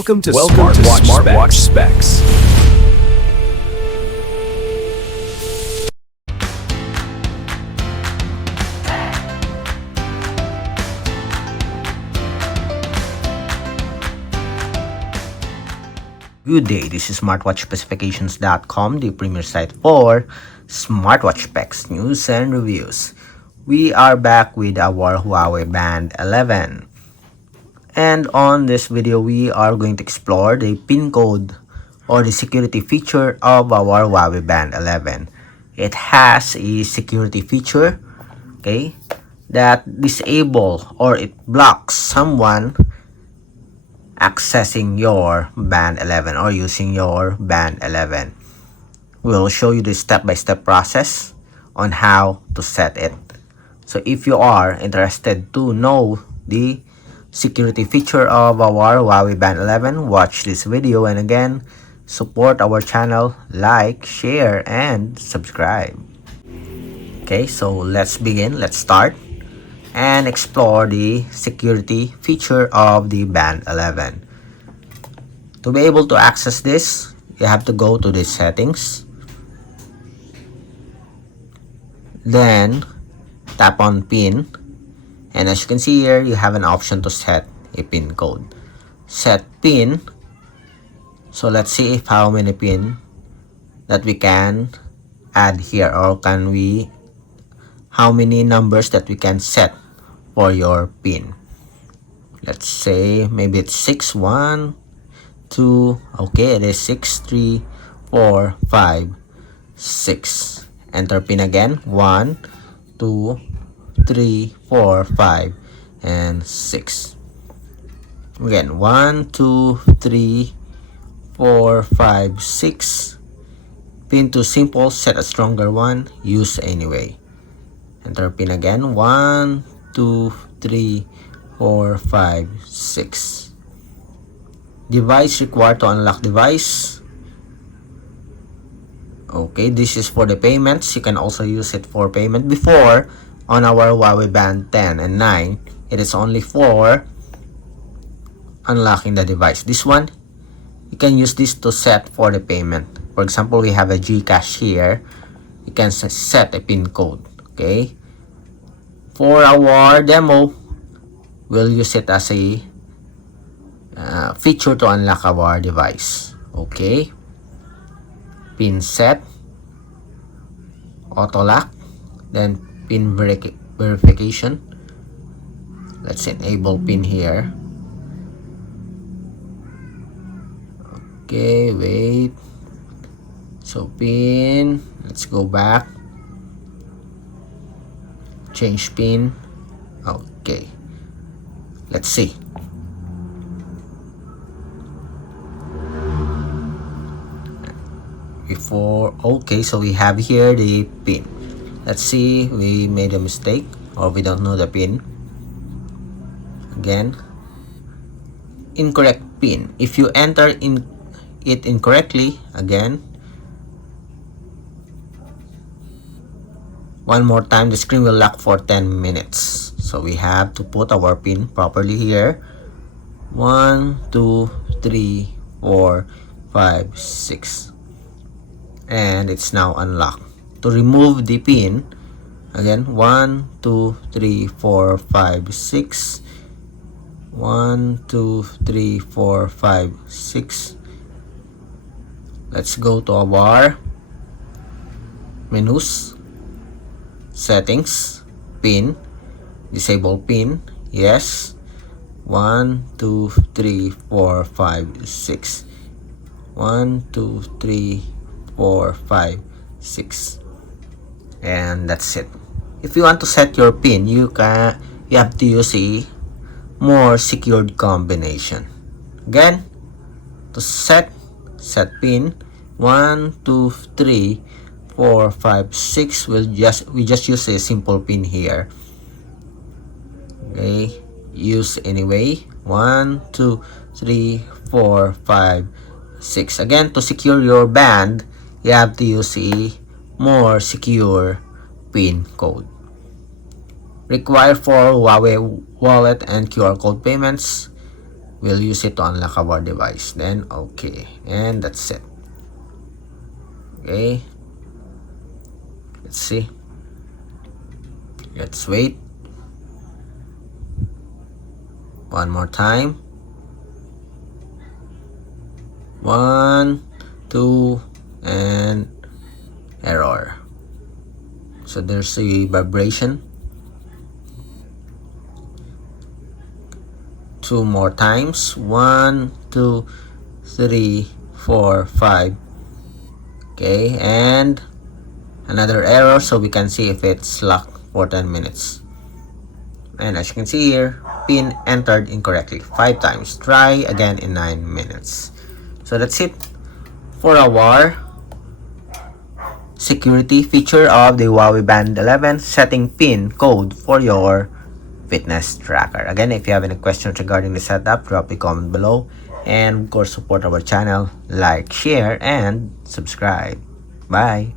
Welcome to Smartwatch Specs. Good day, this is smartwatchspecifications.com, the premier site for smartwatch specs, news, and reviews. We are back with our Huawei Band 11. And on this video, we are going to explore the PIN code or the security feature of our Huawei Band 11. It has a security feature, okay, that disable or it blocks someone accessing your Band 11 or using your Band 11. We'll show you the step-by-step process on how to set it. So if you are interested to know the security feature of our Huawei Band 11, watch this video, and again, support our channel, like, share, and subscribe. Okay, so let's begin. Let's start and explore the security feature of the Band 11. To be able to access this, you have to go to the settings, then tap on PIN, and as you can see here, you have an option to set a PIN code. Set PIN. So let's see if how many PIN that we can add here, or how many numbers that we can set for your PIN. Let's say maybe it's 6, 1, 2, okay, it is 6, 3, 4, 5, 6. Enter PIN again, 1, 2, 3, 4, 5, and 6. Again, 1, 2, 3, 4, 5, 6. PIN too simple, set a stronger one, use anyway. Enter PIN again, 1, 2, 3, 4, 5, 6. Device required to unlock device. Okay, this is for the payments. You can also use it for payment. Before, on our Huawei Band 10 and 9, it is only for unlocking the device. This one, you can use this to set for the payment. For example, we have a GCash here. You can set a PIN code. Okay. For our demo, we'll use it as a feature to unlock our device. Okay. PIN set, auto lock, then PIN verification. Let's enable PIN here. Okay, wait. So PIN, let's go back. Change PIN. Okay. Let's see. Okay, so we have here the PIN. Let's see, we made a mistake or we don't know the PIN. Again, incorrect PIN. If you enter it incorrectly, again, one more time, the screen will lock for 10 minutes. So we have to put our PIN properly here. 1, 2, 3, 4, 5, 6. And it's now unlocked. To remove the PIN, again, 1, 2, 3, 4, 5, 6. 1, 2, 3, 4, 5, 6. Let's go to our menus, settings, PIN, disable PIN, yes. 1, 2, 3, 4, 5, 6. 1, 2, 3, 4, 5, 6. And that's it. If you want to set your PIN, you have to use a more secured combination. Again, to set PIN, 1, 2, 3, 4, 5, 6. We just use a simple PIN here. Okay, use anyway. 1, 2, 3, 4, 5, 6. Again, to secure your band, you have to use a more secure PIN code. Required for Huawei wallet and QR code payments. We'll use it to unlock our device. Then okay, and that's it. Okay, let's see. Let's wait. One more time. 1, 2, and error. So there's a vibration. 2 more times. 1, 2, 3, 4, 5. Okay, and another error, so we can see if it's locked for 10 minutes. And as you can see here, pin entered incorrectly 5 times. Try again in 9 minutes. So that's it for our security feature of the Huawei Band 11, setting pin code for your fitness tracker. Again, if you have any questions regarding the setup, drop a comment below. And of course, support our channel, like, share, and subscribe. Bye!